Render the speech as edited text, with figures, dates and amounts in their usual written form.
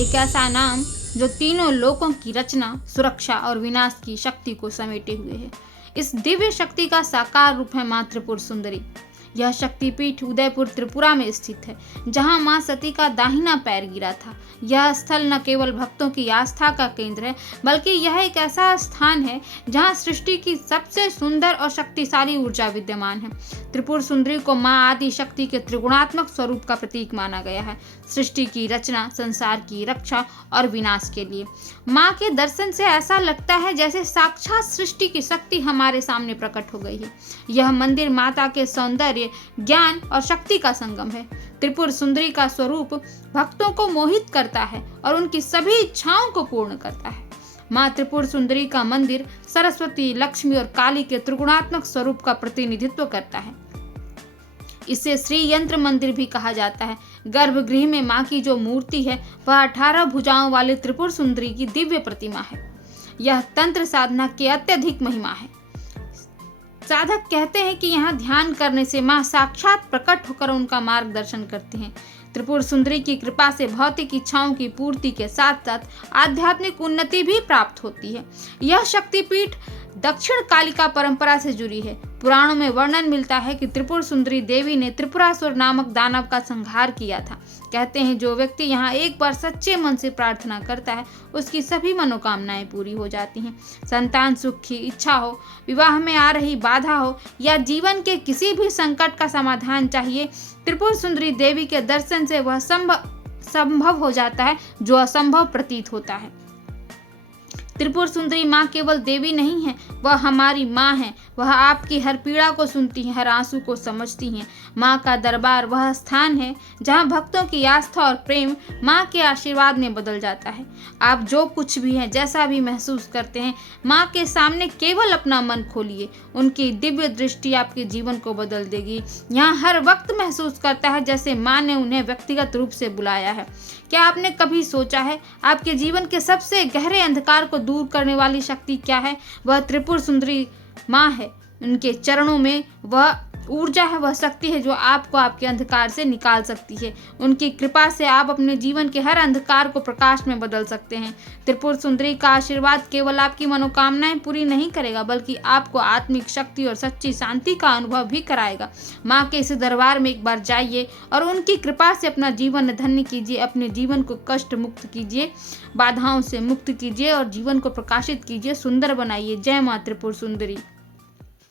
एक ऐसा नाम जो तीनों लोकों की रचना, सुरक्षा और विनाश की शक्ति को समेटे हुए है। इस दिव्य शक्ति का साकार रूप है माँ त्रिपुर सुंदरी। यह शक्तिपीठ उदयपुर त्रिपुरा में स्थित है, जहां मां सती का दाहिना पैर गिरा था। यह स्थल न केवल भक्तों की आस्था का केंद्र है, बल्कि यह एक ऐसा स्थान है जहां सृष्टि की सबसे सुंदर और शक्तिशाली ऊर्जा विद्यमान है। त्रिपुर सुंदरी को मां आदि शक्ति के त्रिगुणात्मक स्वरूप का प्रतीक माना गया है, सृष्टि की रचना, संसार की रक्षा और विनाश के लिए। मां के दर्शन से ऐसा लगता है जैसे साक्षात सृष्टि की शक्ति हमारे सामने प्रकट हो गई है। यह मंदिर माता के सौंदर्य, ज्ञान और शक्ति का संगम है। त्रिपुर सुंदरी का स्वरूप भक्तों को मोहित करता है और उनकी सभी इच्छाओं को पूर्ण करता है। मां त्रिपुर सुंदरी का मंदिर सरस्वती, लक्ष्मी और काली के त्रिगुणात्मक स्वरूप का प्रतिनिधित्व करता है। इसे श्री यंत्र मंदिर भी कहा जाता है। गर्भगृह में मां की जो मूर्ति है वह 18 भुजाओं वाली त्रिपुर सुंदरी की दिव्य प्रतिमा है। यह तंत्र साधना की अत्यधिक महिमा है। साधक कहते हैं कि यहाँ ध्यान करने से मां साक्षात प्रकट होकर उनका मार्गदर्शन करती हैं। त्रिपुर सुंदरी की कृपा से भौतिक इच्छाओं की पूर्ति के साथ साथ आध्यात्मिक उन्नति भी प्राप्त होती है। यह शक्तिपीठ दक्षिण कालिका परंपरा से जुड़ी है। पुराणों में वर्णन मिलता है कि त्रिपुर सुंदरी देवी ने त्रिपुरासुर नामक दानव का संहार किया था। कहते हैं जो व्यक्ति यहाँ एक बार सच्चे मन से प्रार्थना करता है उसकी सभी मनोकामनाएं पूरी हो जाती हैं। संतान सुख की इच्छा हो, विवाह में आ रही बाधा हो या जीवन के किसी भी संकट का समाधान चाहिए, त्रिपुर सुंदरी देवी के दर्शन से वह संभव हो जाता है जो असंभव प्रतीत होता है। त्रिपुर सुंदरी माँ केवल देवी नहीं है, वह हमारी माँ है। वह आपकी हर पीड़ा को सुनती है, हर आंसू को समझती हैं। माँ का दरबार वह स्थान है जहाँ भक्तों की आस्था और प्रेम माँ के आशीर्वाद में बदल जाता है। आप जो कुछ भी हैं, जैसा भी महसूस करते हैं, माँ के सामने केवल अपना मन खोलिए। उनकी दिव्य दृष्टि आपके जीवन को बदल देगी। यहाँ हर वक्त महसूस करता है जैसे माँ ने उन्हें व्यक्तिगत रूप से बुलाया है। क्या आपने कभी सोचा है आपके जीवन के सबसे गहरे अंधकार को दूर करने वाली शक्ति क्या है? वह त्रिपुर सुंदरी माँ है। उनके चरणों में वह ऊर्जा है, वह शक्ति है जो आपको आपके अंधकार से निकाल सकती है। उनकी कृपा से आप अपने जीवन के हर अंधकार को प्रकाश में बदल सकते हैं। त्रिपुर सुंदरी का आशीर्वाद केवल आपकी मनोकामनाएं पूरी नहीं करेगा, बल्कि आपको आत्मिक शक्ति और सच्ची शांति का अनुभव भी कराएगा। माँ के इस दरबार में एक बार जाइए और उनकी कृपा से अपना जीवन धन्य कीजिए। अपने जीवन को कष्ट मुक्त कीजिए, बाधाओं से मुक्त कीजिए और जीवन को प्रकाशित कीजिए, सुंदर बनाइए। जय माँ त्रिपुर सुंदरी।